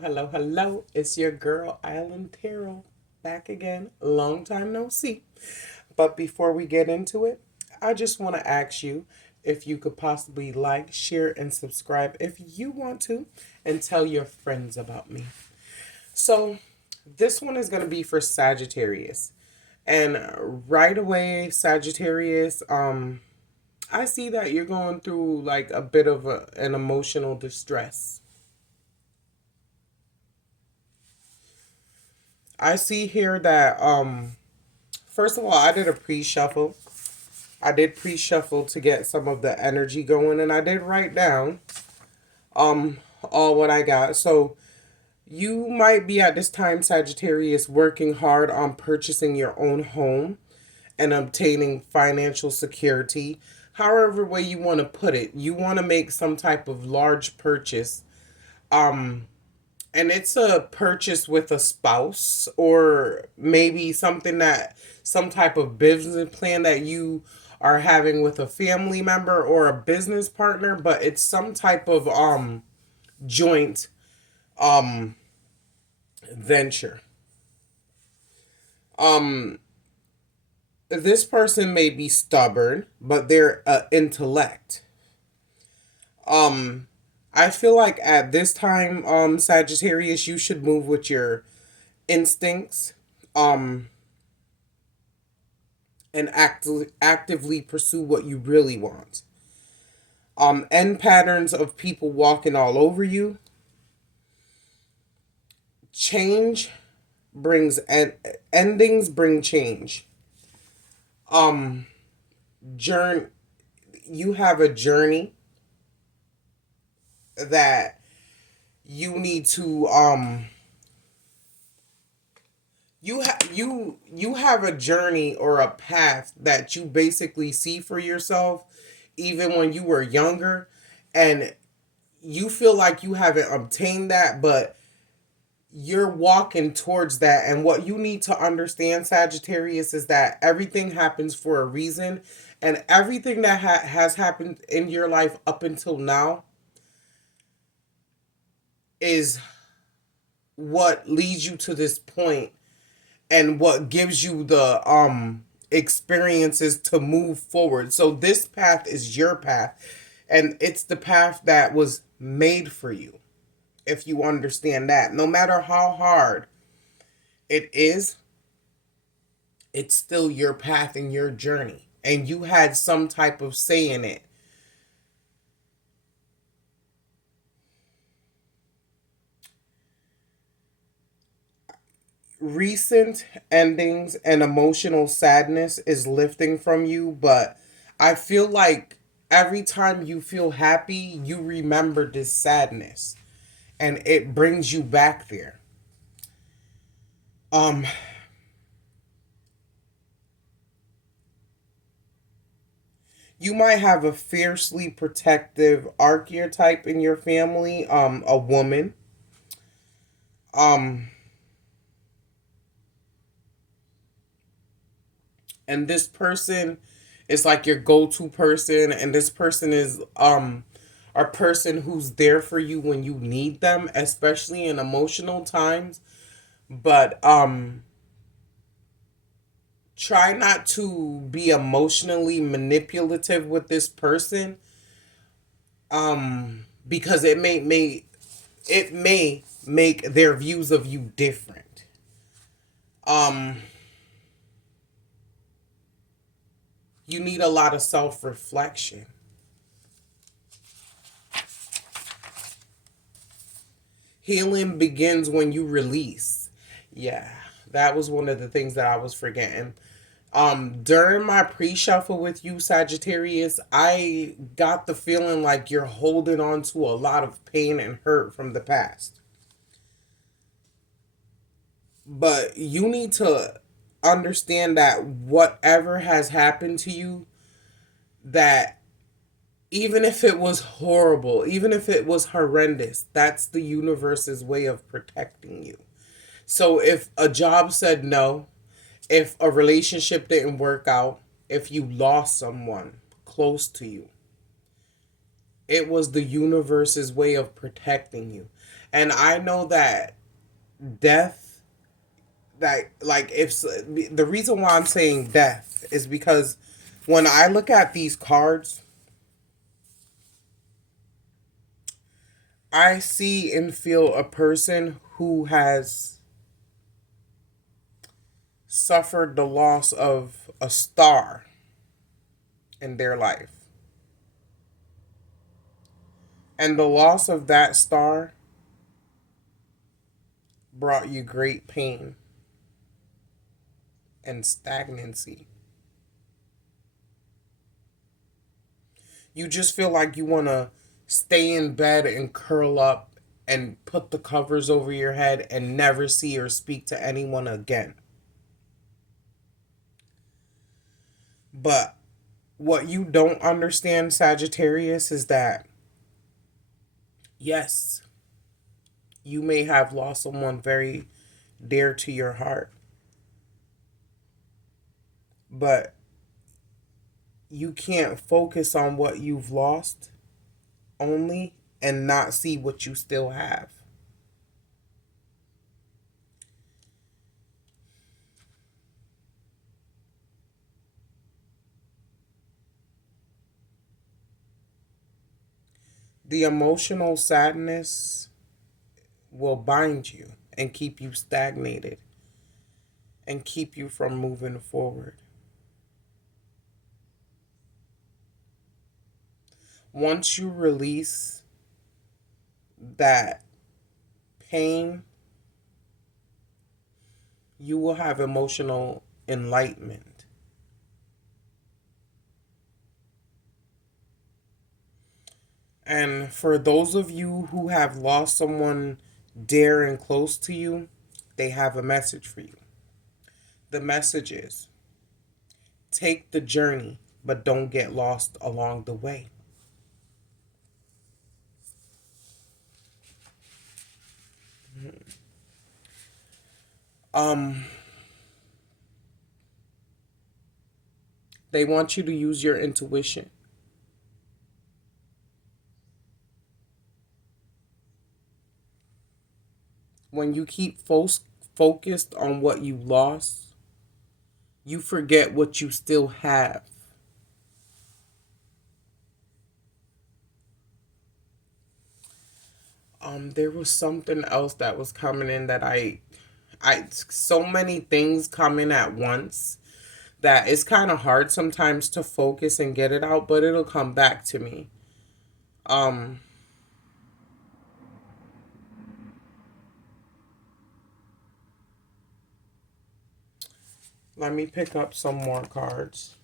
Hello, hello. It's your girl, Islandtaro, back again. Long time no see. But before we get into it, I just want to ask you if you could possibly like, share, and subscribe if you want to, and tell your friends about me. So, this one is going to be for Sagittarius. And right away, Sagittarius, I see that you're going through like a bit of an emotional distress. I see here that first of all, I did a pre-shuffle. I did pre-shuffle to get some of the energy going, and I did write down all what I got. So you might be at this time, Sagittarius, working hard on purchasing your own home and obtaining financial security. However way you want to put it, you want to make some type of large purchase. And it's a purchase with a spouse, or maybe some type of business plan that you are having with a family member or a business partner, but it's some type of joint um venture. um this person may be stubborn, but they're intellect. um I feel like at this time, Sagittarius, you should move with your instincts, um and actively pursue what you really want. End patterns of people walking all over you. Change brings endings bring change. Um, journey. You have a journey that you need to you have a journey or a path that you basically see for yourself even when you were younger, and you feel like you haven't obtained that, but you're walking towards that. And what you need to understand, Sagittarius, is that everything happens for a reason, and everything that has happened in your life up until now is what leads you to this point and what gives you the experiences to move forward. So this path is your path, and it's the path that was made for you. If you understand that, no matter how hard it is, it's still your path and your journey, and you had some type of say in it. Recent endings and emotional sadness is lifting from you, but I feel like every time you feel happy, you remember this sadness and it brings you back there. Um you might have a fiercely protective archetype in your family, a woman. Um and this person is like your go-to person, and this person is a person who's there for you when you need them, especially in emotional times. But try not to be emotionally manipulative with this person, because it may make their views of you different. um you need a lot of self-reflection. Healing begins when you release. Yeah, that was one of the things that I was forgetting. During my pre-shuffle with you, Sagittarius, I got the feeling like you're holding on to a lot of pain and hurt from the past. But you need to understand that whatever has happened to you, that even if it was horrible, even if it was horrendous, that's the universe's way of protecting you. So if a job said no, if a relationship didn't work out, if you lost someone close to you, it was the universe's way of protecting you. And I know that death, that like if the reason why I'm saying death is because when I look at these cards, I see and feel a person who has suffered the loss of a star in their life. And the loss of that star brought you great pain and stagnancy. You just feel like you want to stay in bed and curl up and put the covers over your head and never see or speak to anyone again. But what you don't understand, Sagittarius, is that yes, you may have lost someone very dear to your heart, but you can't focus on what you've lost only and not see what you still have. The emotional sadness will bind you and keep you stagnated and keep you from moving forward. Once you release that pain, you will have emotional enlightenment. And for those of you who have lost someone dear and close to you, they have a message for you. The message is take the journey, but don't get lost along the way. Um, they want you to use your intuition. When you keep focused on what you lost, you forget what you still have. There was something else that was coming in that so many things come in at once that it's kind of hard sometimes to focus and get it out, but it'll come back to me. Um, Let me pick up some more cards.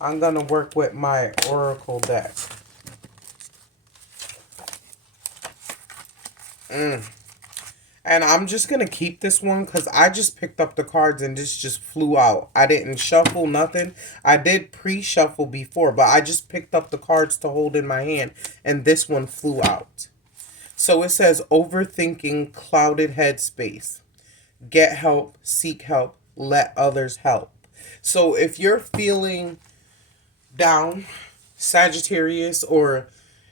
I'm gonna work with my oracle deck. And I'm just going to keep this one because I just picked up the cards and this just flew out. I didn't shuffle nothing. I did pre-shuffle before, but I just picked up the cards to hold in my hand and this one flew out. So it says overthinking, clouded headspace. Get help, seek help, let others help. So if you're feeling down, Sagittarius, or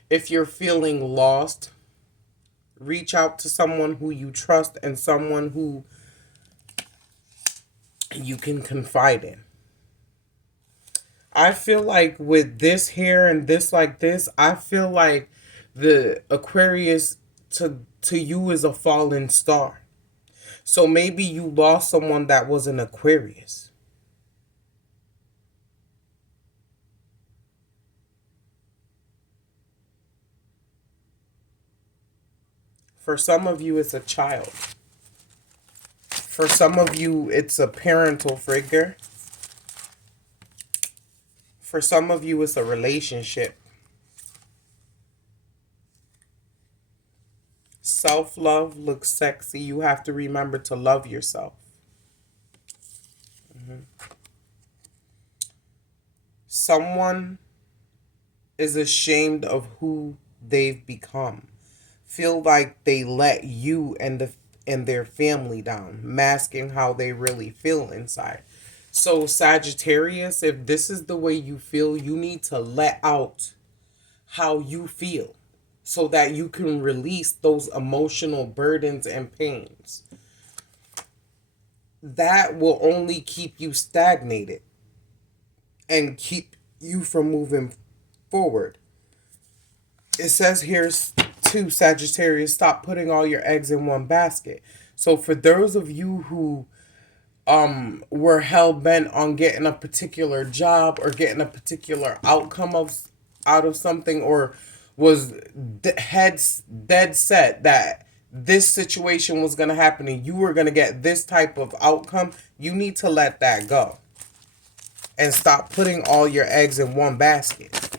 if you're feeling lost, reach out to someone who you trust and someone who you can confide in. I feel like with this here and this like this, I feel like the Aquarius to you is a fallen star. So maybe you lost someone that was an Aquarius. For some of you, it's a child. For some of you, it's a parental figure. For some of you, it's a relationship. Self-love looks sexy. You have to remember to love yourself. Someone is ashamed of who they've become. Feel like they let you and their family down, masking how they really feel inside. So Sagittarius, if this is the way you feel, you need to let out how you feel so that you can release those emotional burdens and pains. That will only keep you stagnated and keep you from moving forward. It says here to Sagittarius, stop putting all your eggs in one basket. So for those of you who were hell bent on getting a particular job or getting a particular outcome of out of something, or was dead set that this situation was going to happen and you were going to get this type of outcome, you need to let that go and stop putting all your eggs in one basket.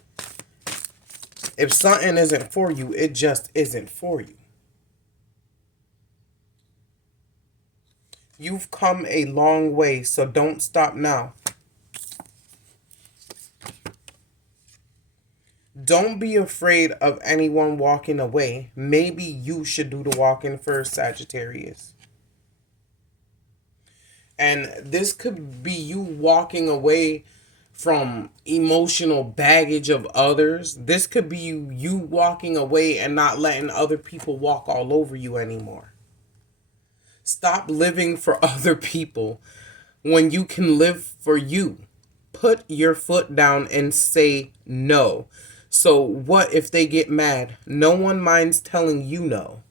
If something isn't for you, it just isn't for you. You've come a long way, so don't stop now. Don't be afraid of anyone walking away. Maybe you should do the walking first, Sagittarius. And this could be you walking away from emotional baggage of others. This could be you walking away and not letting other people walk all over you anymore. Stop living for other people when you can live for you. Put your foot down and say no. So what if they get mad? No one minds telling you no.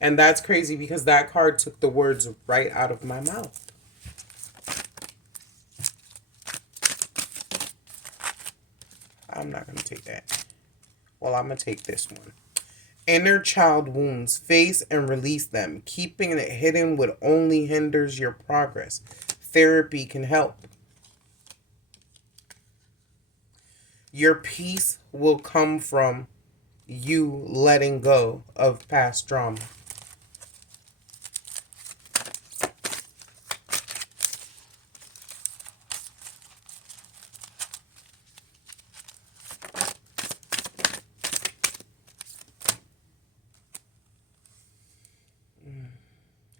And that's crazy because that card took the words right out of my mouth. I'm not going to take that. Well, I'm going to take this one. Inner child wounds, face and release them. Keeping it hidden would only hinders your progress. Therapy can help. Your peace will come from you letting go of past drama.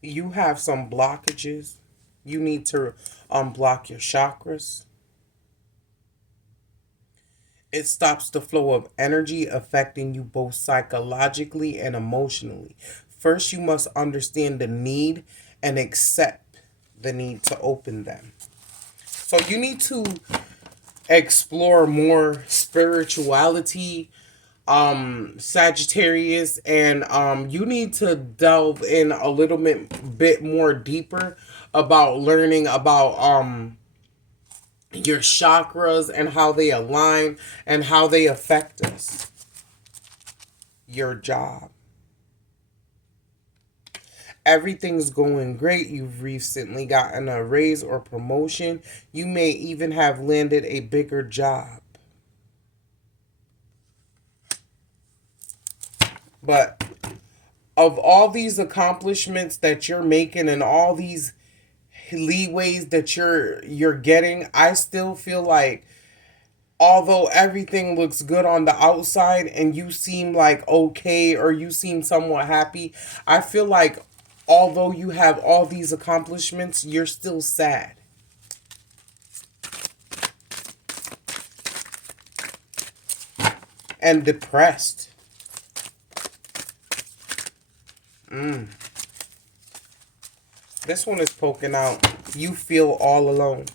You have some blockages. You need to unblock your chakras. It stops the flow of energy, affecting you both psychologically and emotionally. First, you must understand the need and accept the need to open them. So you need to explore more spirituality, Sagittarius, and you need to delve in a little bit more deeper about learning about your chakras and how they align and how they affect us. Your job. Everything's going great. You've recently gotten a raise or promotion. You may even have landed a bigger job. But of all these accomplishments that you're making and all these leeways that you're getting, I still feel like although everything looks good on the outside and you seem like okay or you seem somewhat happy, I feel like although you have all these accomplishments, you're still sad. And depressed. This one is poking out. You feel all alone.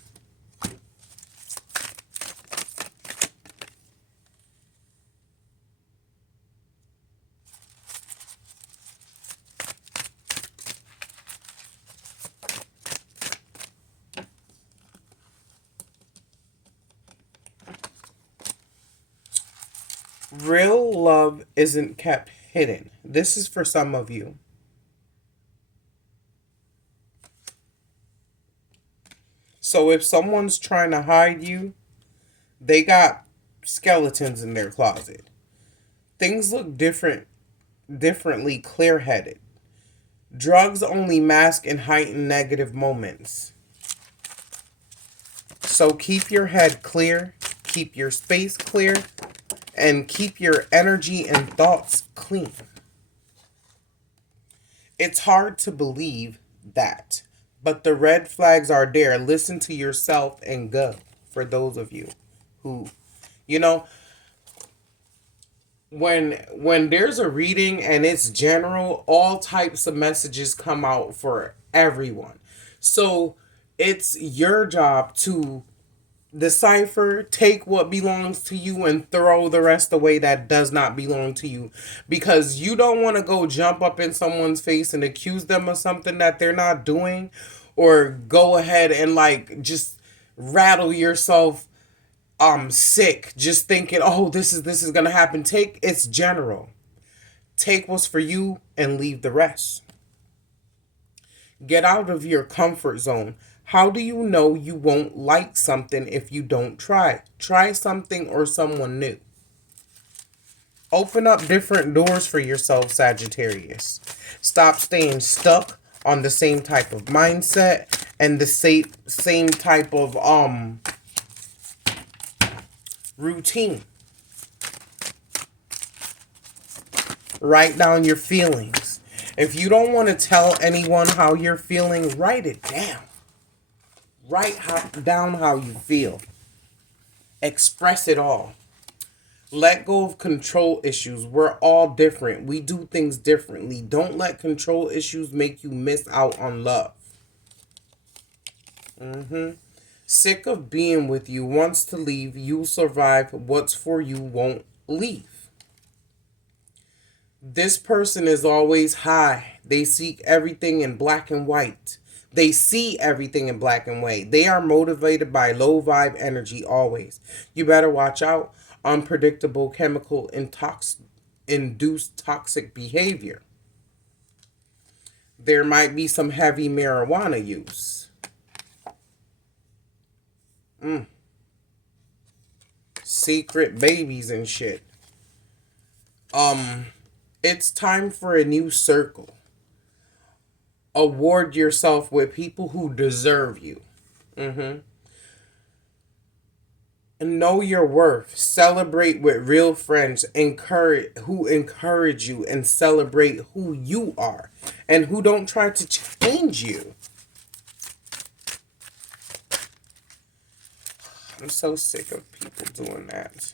Real love isn't kept hidden. This is for some of you. So if someone's trying to hide you, they got skeletons in their closet. Things look differently clear-headed. Drugs only mask and heighten negative moments. So keep your head clear, keep your space clear, and keep your energy and thoughts clean. It's hard to believe that, but the red flags are there. Listen to yourself and go. For those of you who, you know, when there's a reading and it's general, all types of messages come out for everyone. So it's your job to decipher, take what belongs to you, and throw the rest away that does not belong to you. Because you don't want to go jump up in someone's face and accuse them of something that they're not doing, or go ahead and like just rattle yourself sick just thinking, oh, this is gonna happen. Take, it's general. Take what's for you and leave the rest. Get out of your comfort zone. How do you know you won't like something if you don't try? Try something or someone new. Open up different doors for yourself, Sagittarius. Stop staying stuck on the same type of mindset and the same type of routine. Write down your feelings. If you don't want to tell anyone how you're feeling, write it down. Down how you feel. Express it all. Let go of control issues. We're all different. We do things differently. Don't let control issues make you miss out on love. Sick of being with you, wants to leave. You'll survive. What's for you won't leave. This person is always high. They seek everything in black and white. They see everything in black and white. They are motivated by low vibe energy always. You better watch out. Unpredictable chemical induced toxic behavior. There might be some heavy marijuana use. Secret babies and shit. It's time for a new circle. Award yourself with people who deserve you. And know your worth. Celebrate with real friends who encourage you and celebrate who you are and who don't try to change you. I'm so sick of people doing that.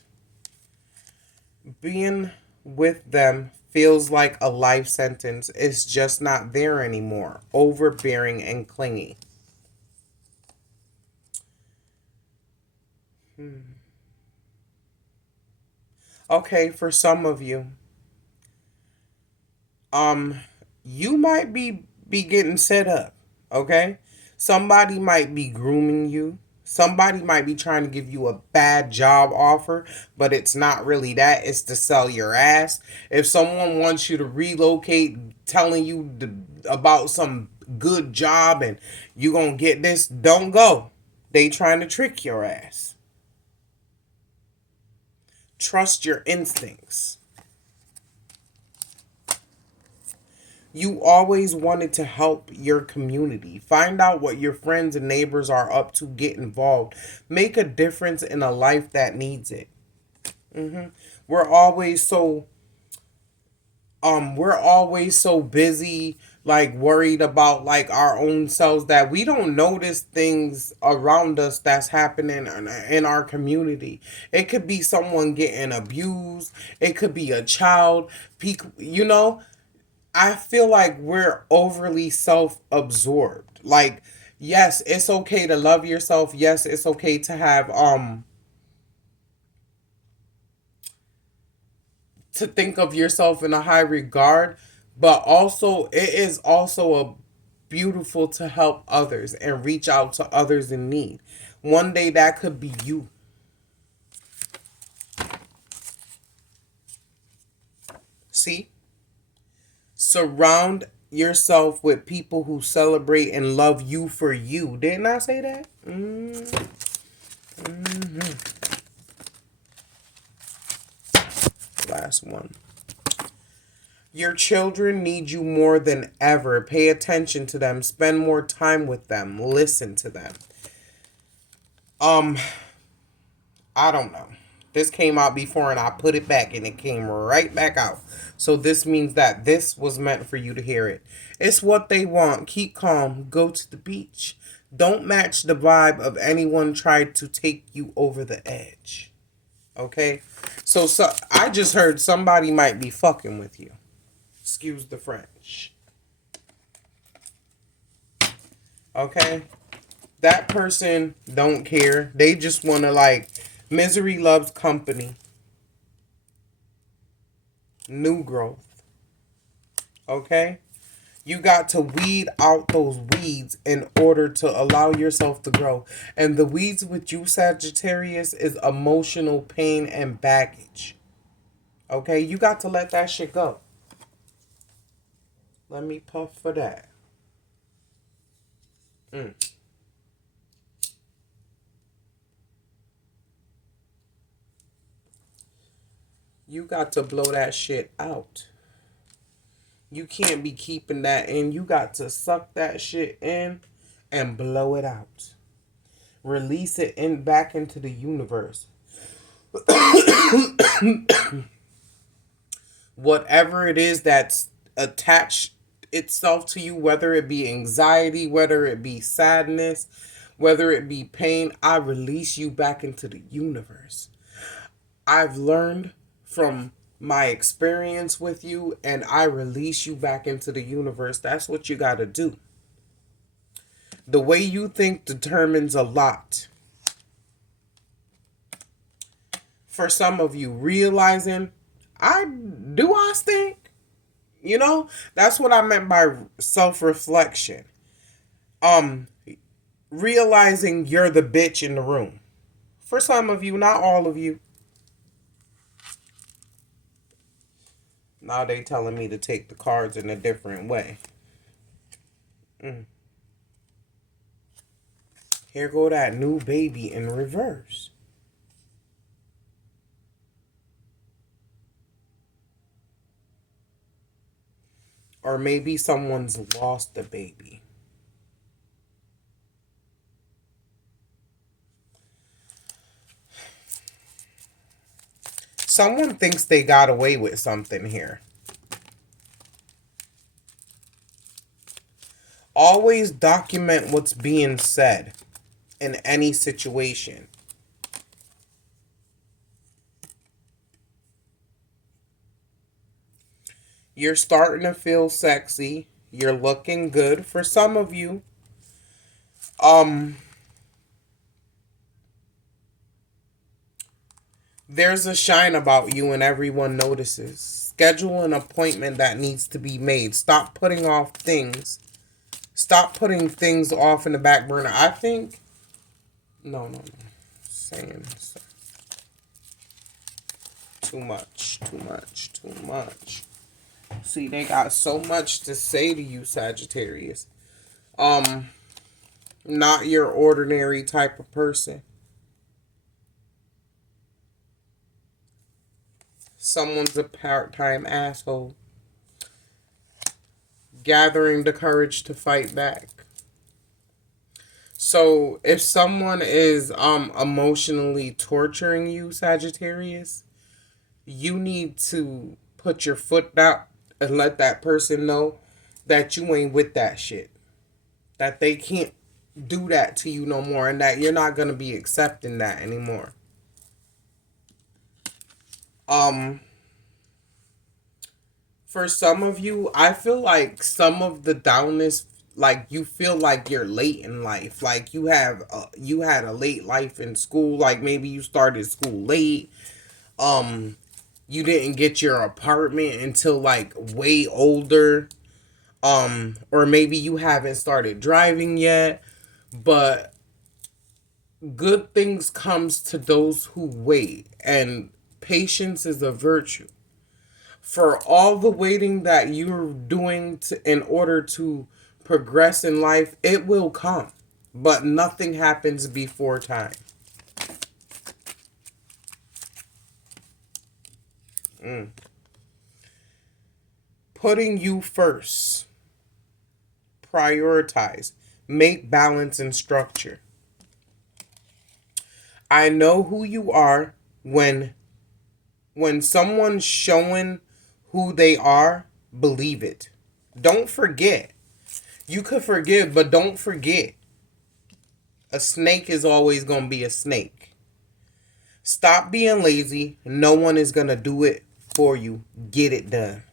Being with them feels like a life sentence. It's just not there anymore. Overbearing and clingy. Okay, for some of you, you might be getting set up, okay? Somebody might be grooming you. Somebody might be trying to give you a bad job offer, but it's not really that. It's to sell your ass. If someone wants you to relocate, telling you about some good job and you gonna get this, don't go. They trying to trick your ass. Trust your instincts. You always wanted to help your community. Find out what your friends and neighbors are up to. Get involved. Make a difference in a life that needs it. We're always so busy, like worried about like our own selves, that we don't notice things around us that's happening in our community. It could be someone getting abused. It could be a child. I feel like we're overly self-absorbed. Like, yes, it's okay to love yourself. Yes, it's okay to have to think of yourself in a high regard, but also it is also a beautiful to help others and reach out to others in need. One day that could be you. See? Surround yourself with people who celebrate and love you for you. Didn't I say that? Last one. Your children need you more than ever. Pay attention to them. Spend more time with them. Listen to them. I don't know. This came out before and I put it back and it came right back out. So this means that this was meant for you to hear it. It's what they want. Keep calm. Go to the beach. Don't match the vibe of anyone tried to take you over the edge. Okay? So I just heard somebody might be fucking with you. Excuse the French. Okay? That person don't care. They just want to, like, misery loves company. New growth. Okay? You got to weed out those weeds in order to allow yourself to grow. And the weeds with you, Sagittarius, is emotional pain and baggage. Okay? You got to let that shit go. Let me puff for that. You got to blow that shit out. You can't be keeping that in. You got to suck that shit in and blow it out. Release it in back into the universe. Whatever it is that's attached itself to you, whether it be anxiety, whether it be sadness, whether it be pain, I release you back into the universe. I've learned from my experience with you and I release you back into the universe. That's what you got to do. The way you think determines a lot. For some of you, realizing, I stink? You know, that's what I meant by self-reflection. Realizing you're the bitch in the room. For some of you, not all of you. Now they telling me to take the cards in a different way. Here go that new baby in reverse. Or maybe someone's lost a baby. Someone thinks they got away with something here. Always document what's being said in any situation. You're starting to feel sexy. You're looking good. For some of you, there's a shine about you and everyone notices. Schedule an appointment that needs to be made. Stop putting off things. Stop putting things off in the back burner. I think... No. Saying too much. See, they got so much to say to you, Sagittarius. Not your ordinary type of person. Someone's a part-time asshole. Gathering the courage to fight back. So, if someone is emotionally torturing you, Sagittarius, you need to put your foot down and let that person know that you ain't with that shit. That they can't do that to you no more and that you're not going to be accepting that anymore. For some of you, I feel like some of the downness, like you feel like you're late in life. Like you had a late life in school. Like maybe you started school late. You didn't get your apartment until like way older. Or maybe you haven't started driving yet. But good things comes to those who wait, and patience is a virtue. For all the waiting that you're doing in order to progress in life, it will come. But nothing happens before time. Putting you first. Prioritize. Make balance and structure. I know who you are when someone's showing who they are, believe it. Don't forget. You could forgive, but don't forget. A snake is always going to be a snake. Stop being lazy. No one is going to do it for you. Get it done.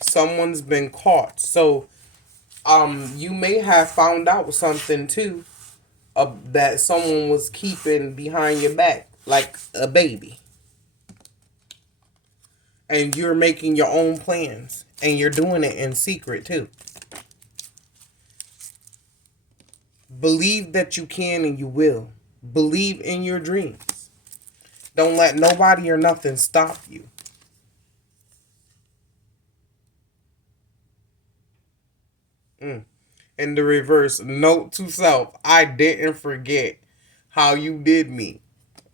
Someone's been caught. So, you may have found out something too that someone was keeping behind your back like a baby. And you're making your own plans and you're doing it in secret too. Believe that you can and you will. Believe in your dreams. Don't let nobody or nothing stop you. In the reverse, note to self, I didn't forget how you did me.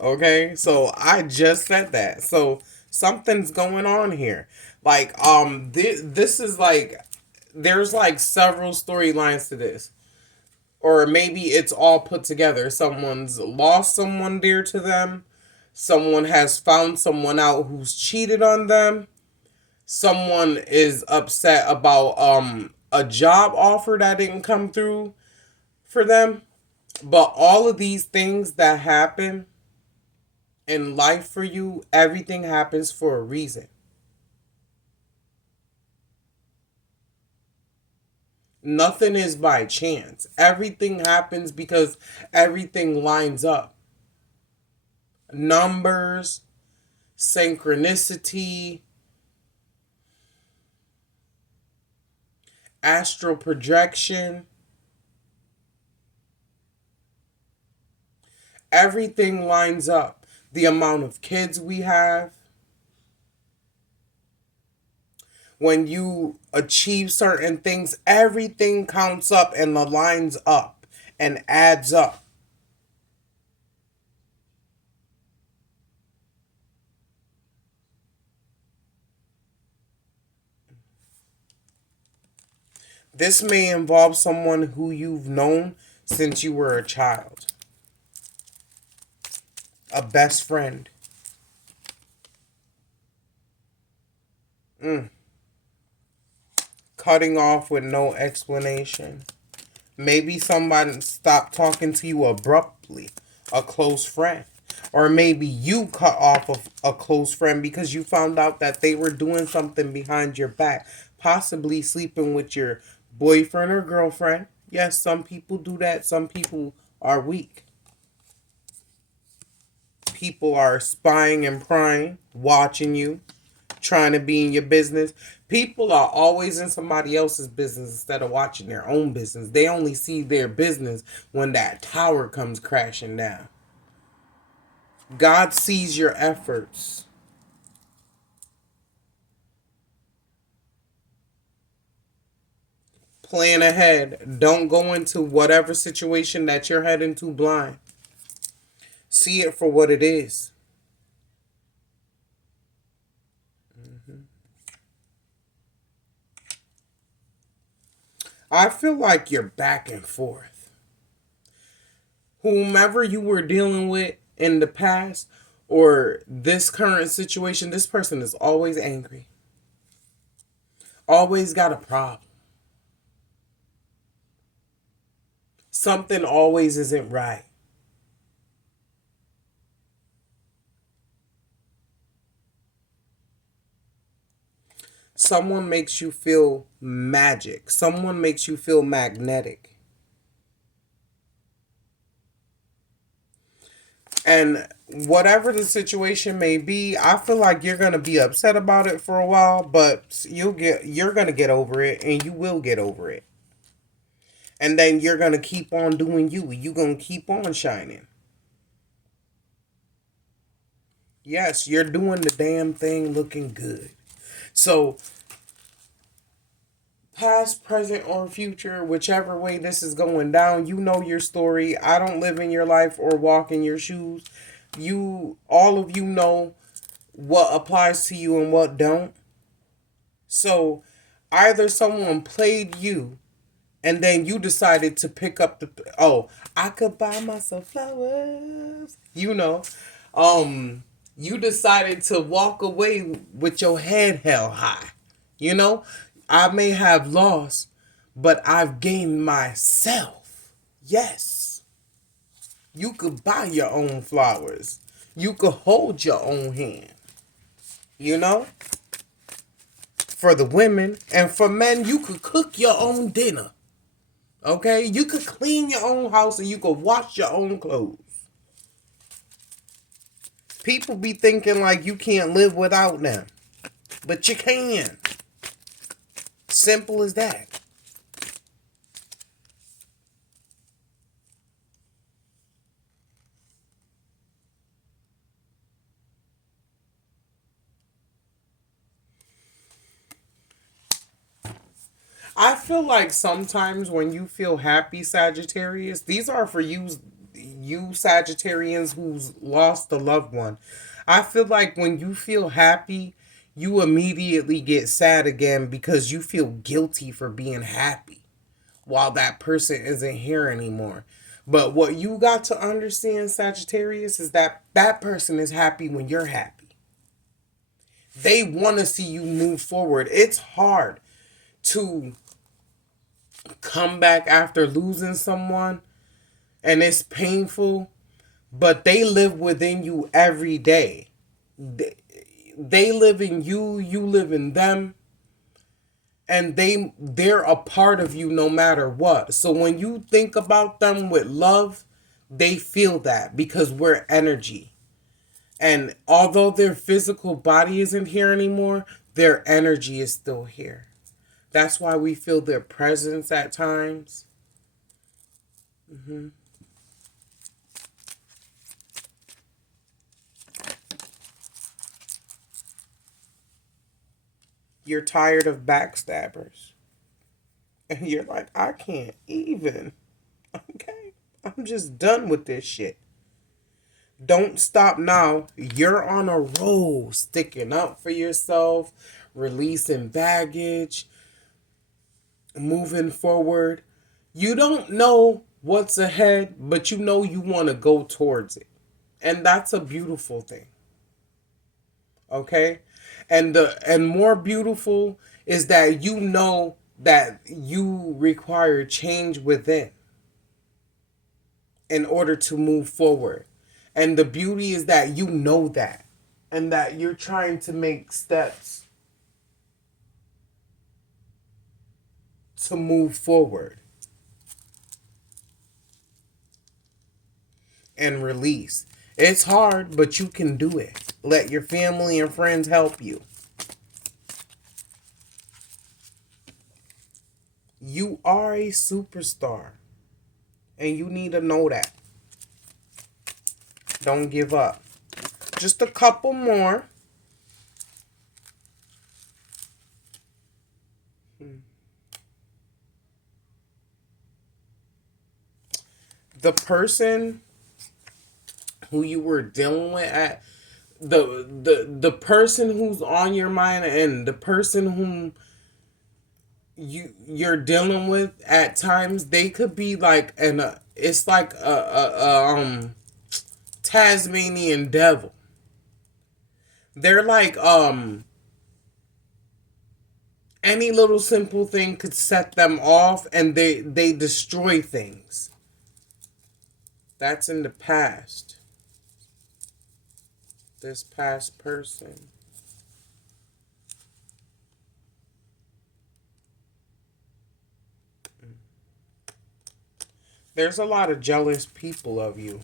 Okay? So I just said that. So something's going on here. Like, this is like, there's like several storylines to this. Or maybe it's all put together. Someone's lost someone dear to them. Someone has found someone out who's cheated on them. Someone is upset about a job offer that didn't come through for them. But all of these things that happen in life for you, everything happens for a reason. Nothing is by chance. Everything happens because everything lines up. Numbers, synchronicity, astral projection. Everything lines up. The amount of kids we have. When you achieve certain things, everything counts up and lines up and adds up. This may involve someone who you've known since you were a child, a best friend. Cutting off with no explanation. Maybe somebody stopped talking to you abruptly, a close friend. Or maybe you cut off of a close friend because you found out that they were doing something behind your back, possibly sleeping with your boyfriend or girlfriend. Yes, some people do that. Some people are weak. People are spying and prying, watching you, trying to be in your business. People are always in somebody else's business instead of watching their own business. They only see their business when that tower comes crashing down. God sees your efforts. Plan ahead. Don't go into whatever situation that you're heading to blind. See it for what it is. I feel like you're back and forth. Whomever you were dealing with in the past or this current situation, this person is always angry. Always got a problem. Something always isn't right. Someone makes you feel magic. Someone makes you feel magnetic. And whatever the situation may be, I feel like you're going to be upset about it for a while, but you're going to get over it and you will get over it. And then you're going to keep on doing you. You're going to keep on shining. Yes, you're doing the damn thing looking good. So, past, present, or future, whichever way this is going down, you know your story. I don't live in your life or walk in your shoes. All of you know what applies to you and what don't. So, either someone played you and then you decided to pick up I could buy myself flowers. You decided to walk away with your head held high. You know, I may have lost, but I've gained myself. Yes. You could buy your own flowers. You could hold your own hand. You know? For the women. And for men, you could cook your own dinner. Okay? You could clean your own house and you could wash your own clothes. People be thinking like you can't live without them. But you can. Simple as that. I feel like sometimes when you feel happy, Sagittarius, these are for you Sagittarians who's lost a loved one. I feel like when you feel happy, you immediately get sad again because you feel guilty for being happy while that person isn't here anymore. But what you got to understand, Sagittarius, is that that person is happy when you're happy. They want to see you move forward. It's hard to come back after losing someone and it's painful, but they live within you every day. They live in you, you live in them, and they're a part of you no matter what. So when you think about them with love, they feel that because we're energy. And although their physical body isn't here anymore, their energy is still here. That's why we feel their presence at times. You're tired of backstabbers. And you're like, I can't even. Okay? I'm just done with this shit. Don't stop now. You're on a roll, sticking up for yourself, releasing baggage, moving forward. You don't know what's ahead, but you know you want to go towards it. And that's a beautiful thing. Okay? And more beautiful is that you know that you require change within in order to move forward. And the beauty is that you know that and that you're trying to make steps to move forward and release. It's hard, but you can do it. Let your family and friends help you. You are a superstar, and you need to know that. Don't give up. Just a couple more. The person who you were dealing with at the person who's on your mind and the person whom you're dealing with at times, they could be like it's like a Tasmanian devil. They're like any little simple thing could set them off and they destroy things. That's in the past. This past person. There's a lot of jealous people of you.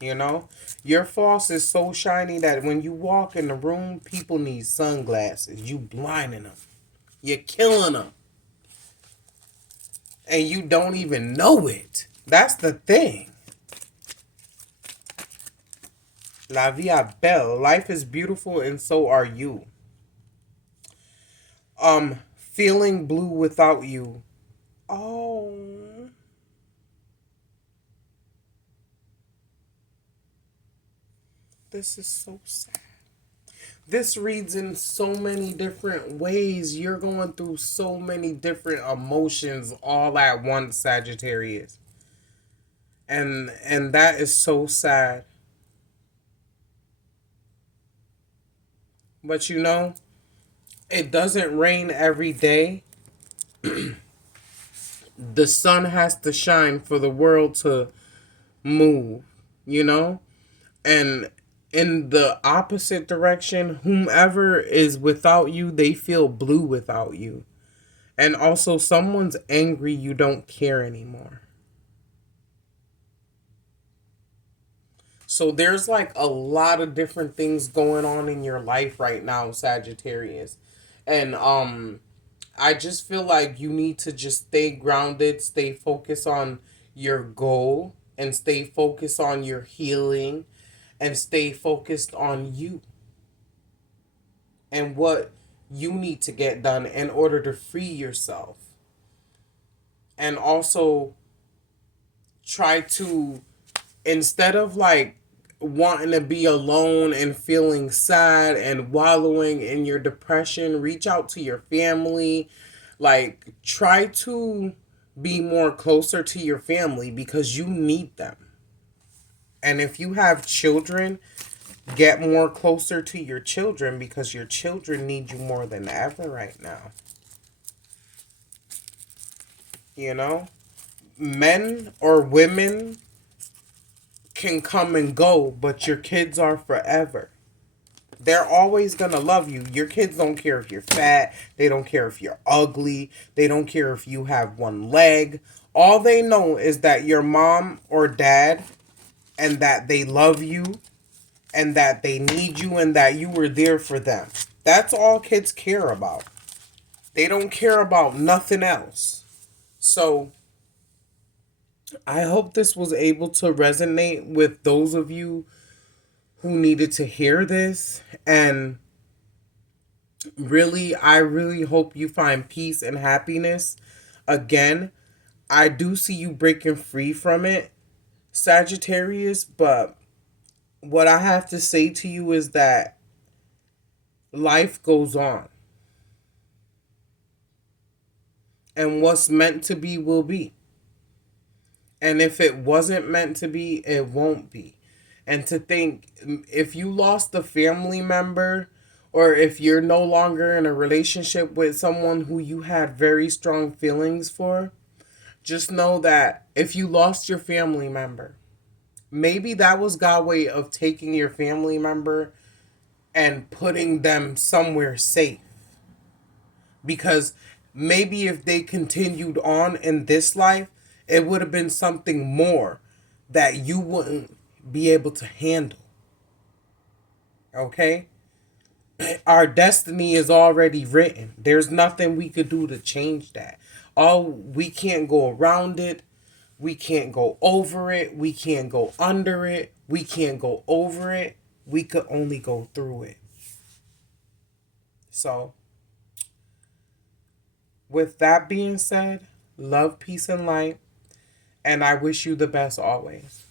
You know? Your false is so shiny that when you walk in the room, people need sunglasses. You blinding them. You're killing them. And you don't even know it. That's the thing. La vie est belle. Life is beautiful and so are you. Feeling blue without you. Oh. This is so sad. This reads in so many different ways. You're going through so many different emotions all at once, Sagittarius. And that is so sad. But you know, it doesn't rain every day. The sun has to shine for the world to move, you know? And in the opposite direction, whomever is without you, they feel blue without you. And also, someone's angry you don't care anymore. So there's like a lot of different things going on in your life right now, Sagittarius. And I just feel like you need to just stay grounded, stay focused on your goal, and stay focused on your healing, and stay focused on you and what you need to get done in order to free yourself. And also try to, instead of like wanting to be alone and feeling sad and wallowing in your depression, reach out to your family. Like, try to be more closer to your family because you need them. And if you have children, get more closer to your children because your children need you more than ever right now. You know? Men or women can come and go, but your kids are forever. They're always gonna love you. Your kids don't care if you're fat, they don't care if you're ugly, they don't care if you have one leg. All they know is that your mom or dad, and that they love you, and that they need you, and that you were there for them. That's all kids care about. They don't care about nothing else. So I hope this was able to resonate with those of you who needed to hear this. And really, I really hope you find peace and happiness. Again, I do see you breaking free from it, Sagittarius, but what I have to say to you is that life goes on. And what's meant to be will be. And if it wasn't meant to be, it won't be. And to think, if you lost a family member, or if you're no longer in a relationship with someone who you had very strong feelings for, just know that if you lost your family member, maybe that was God's way of taking your family member and putting them somewhere safe. Because maybe if they continued on in this life, it would have been something more that you wouldn't be able to handle. Okay? Our destiny is already written. There's nothing we could do to change that. All we can't go around it. We can't go over it. We can't go under it. We can't go over it. We could only go through it. So, with that being said, love, peace, and light. And I wish you the best always.